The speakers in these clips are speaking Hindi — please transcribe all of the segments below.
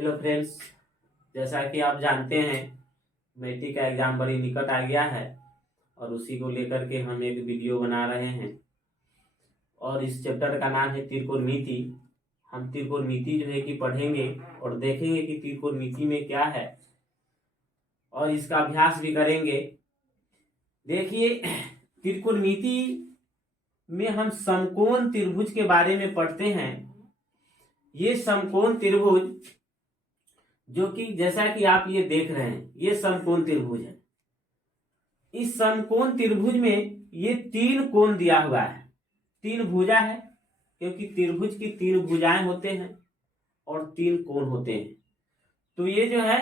हेलो फ्रेंड्स, जैसा कि आप जानते हैं मैट्रिक का एग्ज़ाम बड़ी निकट आ गया है और उसी को लेकर के हम एक वीडियो बना रहे हैं। और इस चैप्टर का नाम है त्रिकोणमिति। हम त्रिकोणमिति जो है कि पढ़ेंगे और देखेंगे कि त्रिकोणमिति में क्या है और इसका अभ्यास भी करेंगे। देखिए, त्रिकोणमिति में हम समकोण त्रिभुज के बारे में पढ़ते हैं। ये समकोण त्रिभुज जो कि जैसा कि आप ये देख रहे हैं, ये समकोण त्रिभुज है। इस समकोण त्रिभुज में ये तीन कोण दिया हुआ है, तीन भुजा है, क्योंकि त्रिभुज की तीन भुजाएं होते हैं और तीन कोण होते हैं। तो ये जो है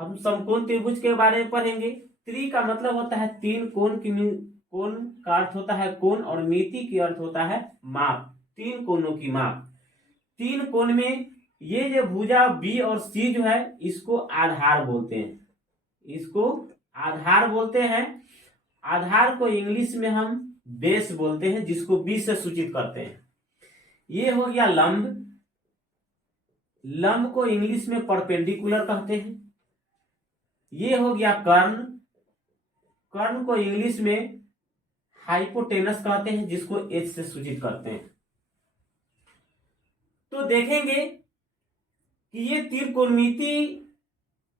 हम समकोण त्रिभुज के बारे में पढ़ेंगे। त्रि का मतलब होता है तीन, कोण का अर्थ होता है कोण, और मिति की अर्थ होता है माप, तीन कोणों की माप। तीन कोण में ये जो भुजा बी और सी जो है इसको आधार बोलते हैं, इसको आधार बोलते हैं। आधार को इंग्लिश में हम बेस बोलते हैं, जिसको बी से सूचित करते हैं। ये हो गया लंब, लंब को इंग्लिश में परपेंडिकुलर कहते हैं। ये हो गया कर्ण, कर्ण को इंग्लिश में हाइपोटेनस कहते हैं, जिसको एच से सूचित करते हैं। तो देखेंगे कि ये त्रिकोणमिति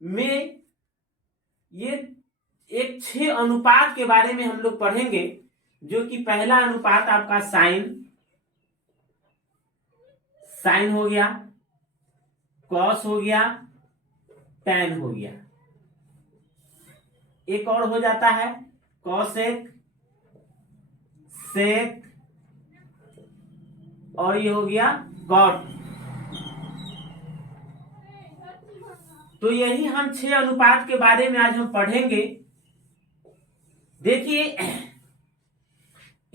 में ये एक 6 अनुपात के बारे में हम लोग पढ़ेंगे। जो कि पहला अनुपात आपका साइन, साइन हो गया, कॉस हो गया, टैन हो गया। एक और हो जाता है कॉसेक, सेक, और ये हो गया कॉट। तो यही हम 6 अनुपात के बारे में आज हम पढ़ेंगे। देखिए,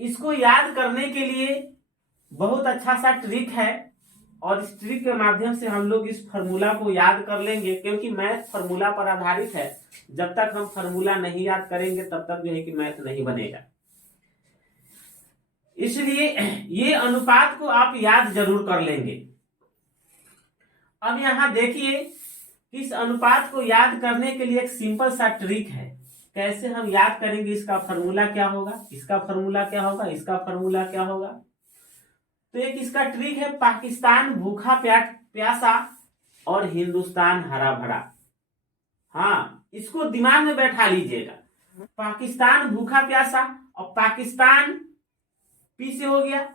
इसको याद करने के लिए बहुत अच्छा सा ट्रिक है और इस ट्रिक के माध्यम से हम लोग इस फार्मूला को याद कर लेंगे, क्योंकि मैथ फार्मूला पर आधारित है। जब तक हम फार्मूला नहीं याद करेंगे तब तक जो है कि मैथ नहीं बनेगा। इसलिए ये अनुपात को आप याद जरूर कर लेंगे। अब यहां देखिए, इस अनुपात को याद करने के लिए एक सिंपल सा ट्रिक है। कैसे हम याद करेंगे, इसका फार्मूला क्या होगा, इसका फार्मूला क्या होगा, इसका फार्मूला क्या होगा। तो एक इसका ट्रिक है, पाकिस्तान भूखा प्यासा और हिंदुस्तान हरा भरा। हाँ, इसको दिमाग में बैठा लीजिएगा। पाकिस्तान भूखा प्यासा और पाकिस्तान पी से हो गया,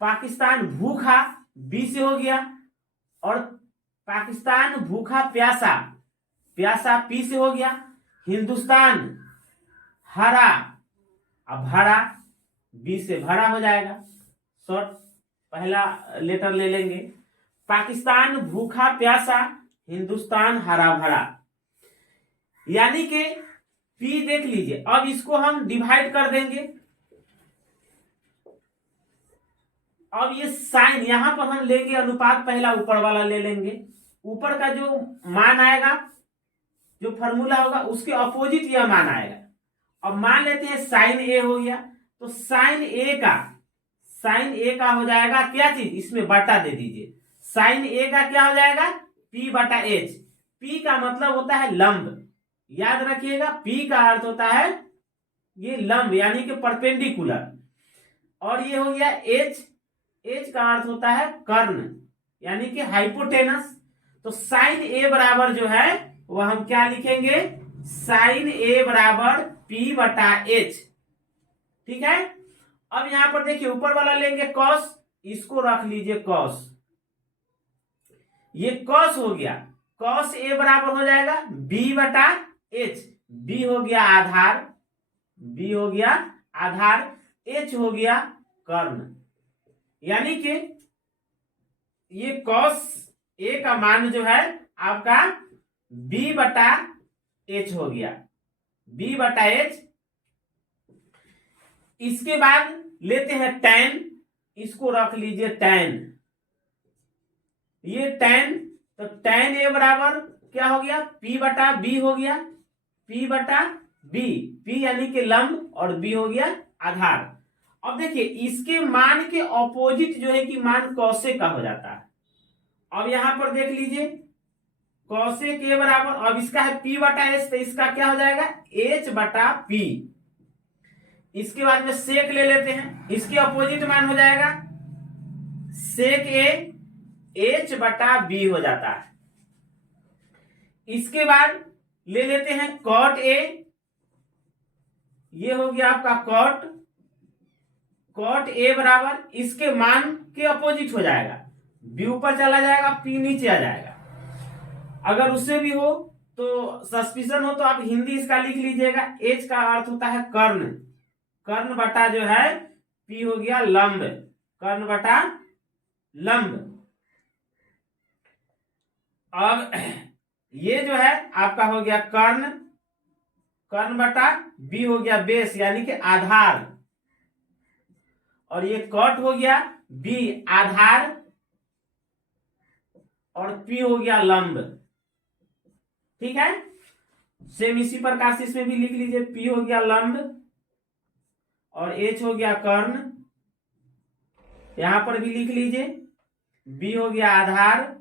पाकिस्तान भूखा बी से हो गया, और पाकिस्तान भूखा प्यासा, प्यासा पी से हो गया। हिंदुस्तान हरा, अब हरा बी से भरा हो जाएगा। शॉर्ट पहला लेटर ले लेंगे, पाकिस्तान भूखा प्यासा, हिंदुस्तान हरा भरा। यानी कि पी देख लीजिए। अब इसको हम डिवाइड कर देंगे। अब ये साइन यहां पर हम लेंगे, अनुपात पहला ऊपर वाला ले लेंगे। ऊपर का जो मान आएगा, जो फॉर्मूला होगा, उसके अपोजिट यह मान आएगा। अब मान लेते हैं साइन ए हो गया, तो साइन ए का हो जाएगा क्या चीज, इसमें बटा दे दीजिए। साइन ए का क्या हो जाएगा, पी बटा एच। पी का मतलब होता है लंब, याद रखिएगा। पी का अर्थ होता है ये लंब, यानी कि परपेंडिकुलर। और ये हो गया एच, एच का अर्थ होता है कर्ण, यानी कि हाइपोटेनस। तो साइन ए बराबर जो है वह हम क्या लिखेंगे, साइन ए बराबर पी बटा एच। ठीक है। अब यहां पर देखिए, ऊपर वाला लेंगे कॉस, इसको रख लीजिए कॉस। ये कॉस हो गया, कॉस ए बराबर हो जाएगा बी बटा एच। बी हो गया आधार, बी हो गया आधार, एच हो गया कर्ण। यानी कि ये कॉस ए का मान जो है आपका बी बटा एच हो गया, बी बटा एच। इसके बाद लेते हैं टैन, इसको रख लीजिए टैन। ये टैन, तो टैन ए बराबर क्या हो गया, पी बटा बी हो गया, पी बटा बी। पी यानी कि लंब और बी हो गया आधार। अब देखिए, इसके मान के ऑपोजिट जो है कि मान कौसे का हो जाता है। अब यहां पर देख लीजिए कौसेक ए बराबर, अब इसका है P बटा एच, तो इसका क्या हो जाएगा H बटा P। इसके बाद में सेक ले लेते हैं, इसके अपोजिट मान हो जाएगा सेक ए H बटा B हो जाता है। इसके बाद ले लेते हैं कॉट ए, ये हो गया आपका कॉट ए बराबर, इसके मान के अपोजिट हो जाएगा, बी ऊपर चला जाएगा, पी नीचे आ जाएगा। अगर उससे भी हो तो सस्पिशन हो तो आप हिंदी इसका लिख लीजिएगा, एच का अर्थ होता है कर्ण, कर्ण बटा जो है पी हो गया लंब, कर्ण बटा लंब। अब ये जो है आपका हो गया कर्ण, कर्ण बटा बी हो गया बेस यानी कि आधार, और ये कॉट हो गया बी आधार, और पी हो गया लंब। ठीक है, सेम इसी प्रकार से इसमें भी लिख लीजिए, पी हो गया लंब और एच हो गया कर्ण, यहां पर भी लिख लीजिए बी हो गया आधार,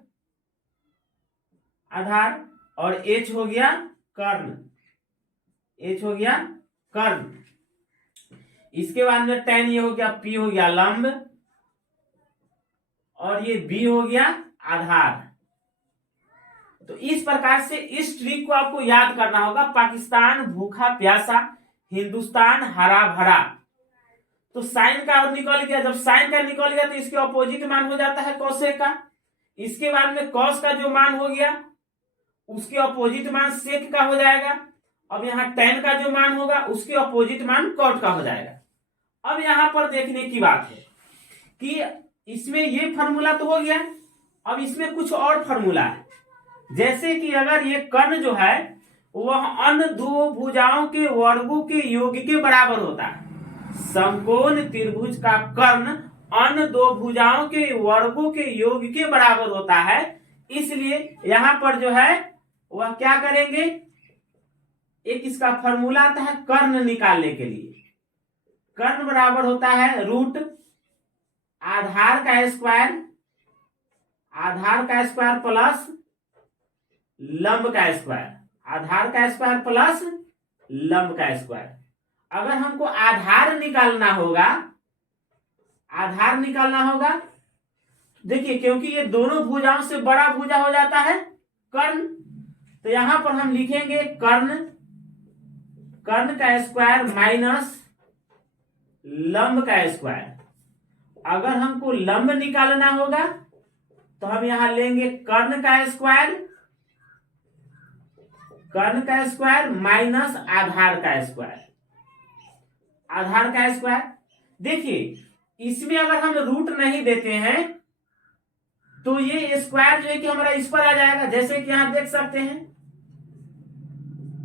आधार और एच हो गया कर्ण, एच हो गया कर्ण। इसके बाद में टेन ये हो गया पी हो गया लंब और ये बी हो गया आधार। तो इस प्रकार से इस ट्रिक को आपको याद करना होगा, पाकिस्तान भूखा प्यासा, हिंदुस्तान हरा भरा। तो साइन का निकल गया, जब साइन का निकल गया तो इसके ऑपोजिट मान हो जाता है कोसेक का। इसके बाद में कॉस का जो मान हो गया उसके ऑपोजिट मान सेक का हो जाएगा। अब यहाँ टेन का जो मान होगा उसके ऑपोजिट मान कॉट का हो जाएगा। अब यहां पर देखने की बात है कि इसमें ये फॉर्मूला तो हो गया, अब इसमें कुछ और फॉर्मूला है, जैसे कि अगर ये कर्ण जो है वह अन्य दो भुजाओं के वर्गों के योग के बराबर होता है, समकोण त्रिभुज का कर्ण अन्य दो भुजाओं के वर्गों के योग के बराबर होता है, इसलिए यहां पर जो है वह क्या करेंगे, एक इसका फॉर्मूला आता है कर्ण निकालने के लिए, कर्ण बराबर होता है रूट आधार का स्क्वायर, आधार का स्क्वायर प्लस लंब का स्क्वायर, आधार का स्क्वायर प्लस लंब का स्क्वायर। अगर हमको आधार निकालना होगा, आधार निकालना होगा, देखिए क्योंकि ये दोनों भुजाओं से बड़ा भुजा हो जाता है कर्ण, तो यहां पर हम लिखेंगे कर्ण, कर्ण का स्क्वायर माइनस लंब का स्क्वायर। अगर हमको लंब निकालना होगा तो हम यहां लेंगे कर्ण का स्क्वायर, कर्ण का स्क्वायर माइनस आधार का स्क्वायर, आधार का स्क्वायर। देखिए इसमें अगर हम रूट नहीं देते हैं तो ये स्क्वायर जो है कि हमारा इस पर आ जाएगा, जैसे कि यहां देख सकते हैं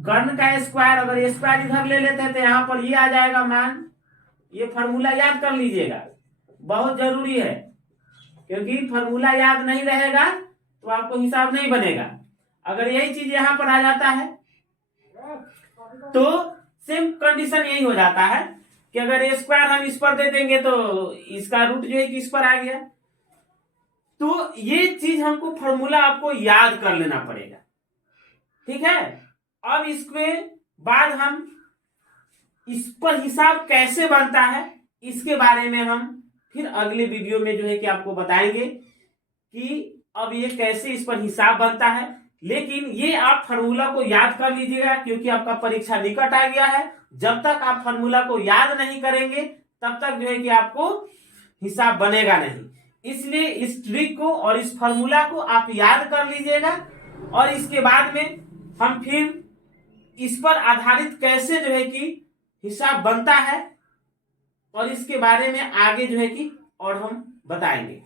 कर्ण का स्क्वायर, अगर ये स्क्वायर इधर ले लेते हैं तो यहां पर ये आ जाएगा मान। ये फॉर्मूला याद कर लीजिएगा, बहुत जरूरी है, क्योंकि फॉर्मूला याद नहीं रहेगा तो आपको हिसाब नहीं बनेगा। अगर यही चीज यहां पर आ जाता है तो सेम कंडीशन यही हो जाता है कि अगर ये स्क्वायर हम इस पर दे देंगे तो इसका रूट जो है कि इस पर आ गया। तो ये चीज हमको फॉर्मूला आपको याद कर लेना पड़ेगा, ठीक है। अब इसके बाद हम इस पर हिसाब कैसे बनता है इसके बारे में हम फिर अगले वीडियो में जो है कि आपको बताएंगे कि अब ये कैसे इस पर हिसाब बनता है। लेकिन ये आप फार्मूला को याद कर लीजिएगा, क्योंकि आपका परीक्षा निकट आ गया है। जब तक आप फार्मूला को याद नहीं करेंगे तब तक जो है कि आपको हिसाब बनेगा नहीं। इसलिए इस ट्रिक को और इस फार्मूला को आप याद कर लीजिएगा, और इसके बाद में हम फिर इस पर आधारित कैसे जो है कि हिसाब बनता है और इसके बारे में आगे जो है कि और हम बताएंगे।